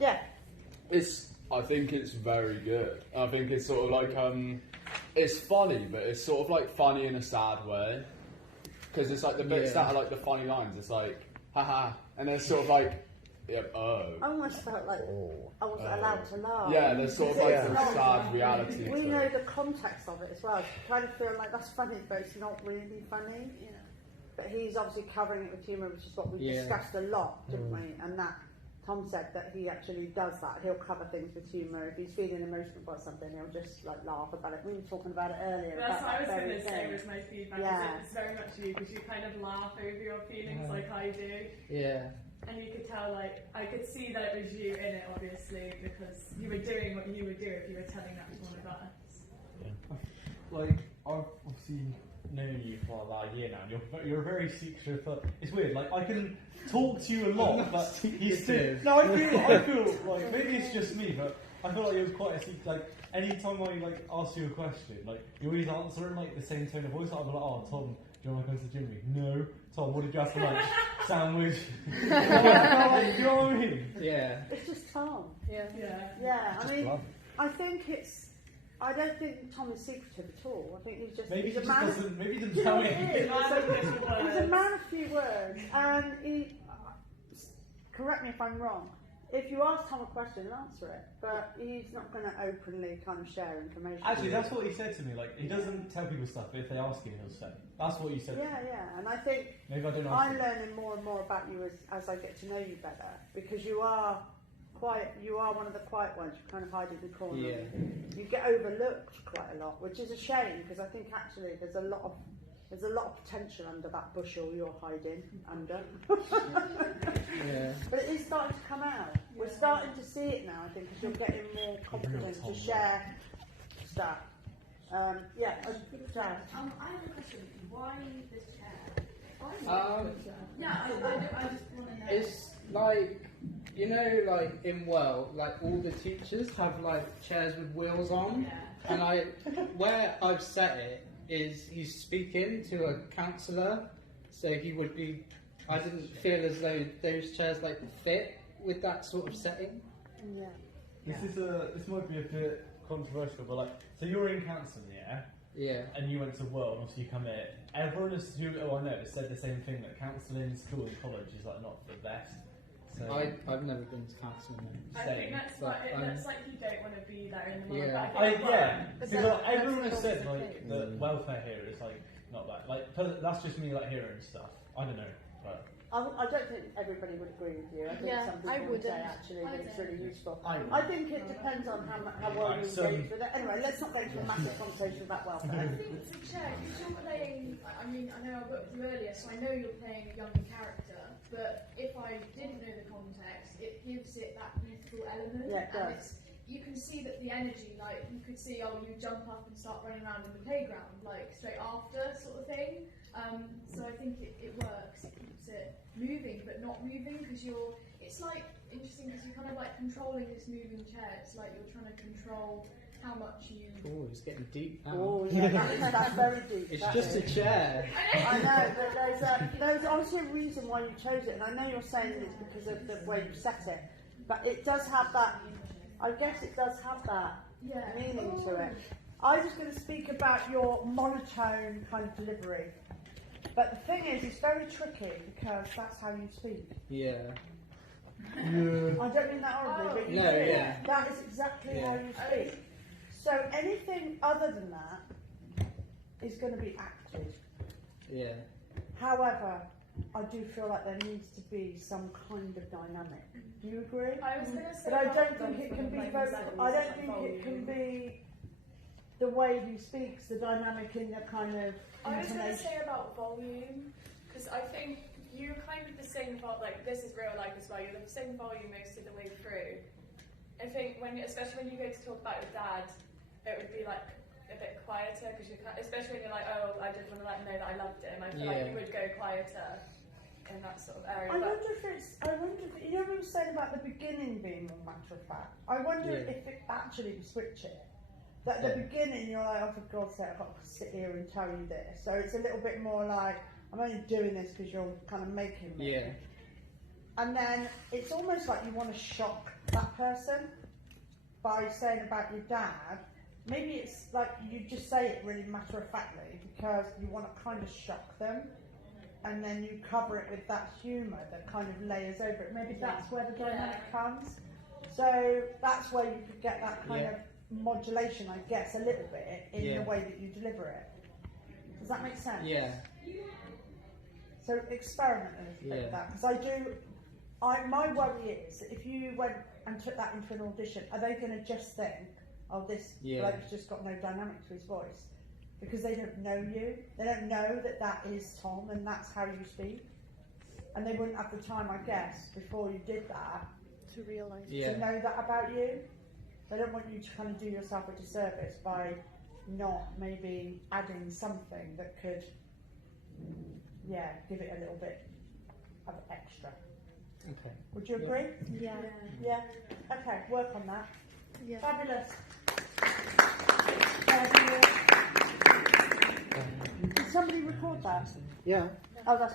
Yeah. I think it's very good. I think it's sort of like it's funny, but it's sort of like funny in a sad way. Because it's like the bits that are like the funny lines. It's like haha, and it's sort of like I almost felt like I wasn't allowed to laugh. Yeah, there's sort of like some sad reality. We know the context of it as well. You kind of feel like that's funny, but it's not really funny. Yeah. But he's obviously covering it with humour, which is what we discussed a lot, didn't we? And that Tom said that he actually does that. He'll cover things with humour. If he's feeling emotional about something, he'll just like laugh about it. We were talking about it earlier. That's what I was going to say was my feedback. Yeah. It's very much you, because you kind of laugh over your feelings like I do. Yeah. And you could tell, like, I could see that it was you in it, obviously, because you were doing what you would do if you were telling that to one of us. Yeah. Like, I've obviously known you for about a year now, and you're a very secretive. It's weird. Like, I can talk to you a lot, but he's still. No, I feel like maybe it's just me, but I feel like you're quite a secret. Like, anytime I like ask you a question, like you always answer in like the same tone of voice. Like, I'm like, oh, Tom, do you want to go to the gym with me? No. Tom, what did you have for lunch? Sandwich. You know what I mean? Yeah. It's just Tom. Yeah. Yeah. I mean, I think it's. I don't think Tom is secretive at all. I think he's just. Maybe he's he just a man doesn't. Maybe he doesn't tell me. He's a man of few words, and he. Correct me if I'm wrong. If you ask Tom a question, he'll answer it, but he's not going to openly kind of share information. Actually, that's what he said to me. Like, he doesn't tell people stuff, but if they ask him, he'll say. That's what you said. Yeah, and I think maybe I don't know. I'm learning more and more about you as I get to know you better, because you are quiet. You are one of the quiet ones. You kind of hide in the corner. Yeah. You get overlooked quite a lot, which is a shame, because I think actually there's a lot of potential under that bushel you're hiding under. Yeah. But it is starting to come out. We're starting to see it now, I think, because you're getting more confident to share stuff. I have a question. Why this chair? I just want to know. It's like, you know, like in like all the teachers have like chairs with wheels on, and where I've set it is he's speaking to a counsellor, so he would be. I didn't feel as though those chairs like fit with that sort of setting. Yeah. This might be a bit controversial, but like, so you're in counselling, yeah? Yeah. And you went to World, and obviously you come here. Everyone has said the same thing, that counselling, school and college is like not the best. So I've never been to counselling. I think that's like you don't want to be there in the morning. Because everyone has said like the welfare here is like not that. Like that's just me like hearing stuff. I don't know, but. I don't think everybody would agree with you. I think some people would say actually that it's really useful. I think it depends on how well you engage with it. Anyway, let's not go into a massive conversation about welfare. I think it's a chair, because you're playing, I mean, I know I worked with you earlier, so I know you're playing a younger character, but if I didn't know the context, it gives it that youthful element. Yeah, it does. You can see that the energy, like, you could see, you jump up and start running around in the playground, like, straight after, sort of thing. So I think it works. It keeps it moving, but not moving, because it's like interesting, because you're kind of like controlling this moving chair. It's like you're trying to control how much you. Oh, it's getting deep now. Oh, yeah, that's very deep. It's just a chair. I know, but there's obviously a reason why you chose it, and I know you're saying it's because of the way you set it, but it does have that. I guess it does have that meaning to it. I was going to speak about your monotone kind of delivery. But the thing is, it's very tricky because that's how you speak. Yeah. I don't mean that horribly, but you do. Yeah. That is exactly how you speak. So anything other than that is going to be acted. Yeah. However, I do feel like there needs to be some kind of dynamic. Do you agree? I was going to say, but I don't think it can be vocal. I don't think it can be the way he speaks, the dynamic in the kind of. I was going to say about volume, because I think you're kind of the same volume, like this is real life as well, you're the same volume most of the way through. I think, especially when you go to talk about your dad, it would be like a bit quieter, because especially when you're like, oh, I just want to let him know that I loved him, I feel like you would go quieter in that sort of area. I wonder if you know what you were saying about the beginning being more matter of fact, I wonder if it actually would switch it. At the beginning, you're like, oh, for God's sake, I've got to sit here and tell you this. So it's a little bit more like, I'm only doing this because you're kind of making me. Yeah. and then it's almost like you want to shock that person by saying about your dad. Maybe it's like you just say it really matter of factly because you want to kind of shock them, and then you cover it with that humour that kind of layers over it. Maybe that's where the dynamic comes. So that's where you could get that kind of modulation, I guess, a little bit in the way that you deliver it. Does that make sense? Yeah. So experiment a little bit with that, because my worry is that if you went and took that into an audition, are they going to just think, oh, this bloke's just got no dynamic to his voice? Because they don't know you. They don't know that that is Tom and that's how you speak. And they wouldn't have the time, I guess, before you did that To realise. to know that about you. They don't want you to kind of do yourself a disservice by not maybe adding something that could, give it a little bit of extra. Okay. Would you agree? Yeah. Yeah. Okay, work on that. Yeah. Fabulous. Did somebody record that? Yeah. Oh, that's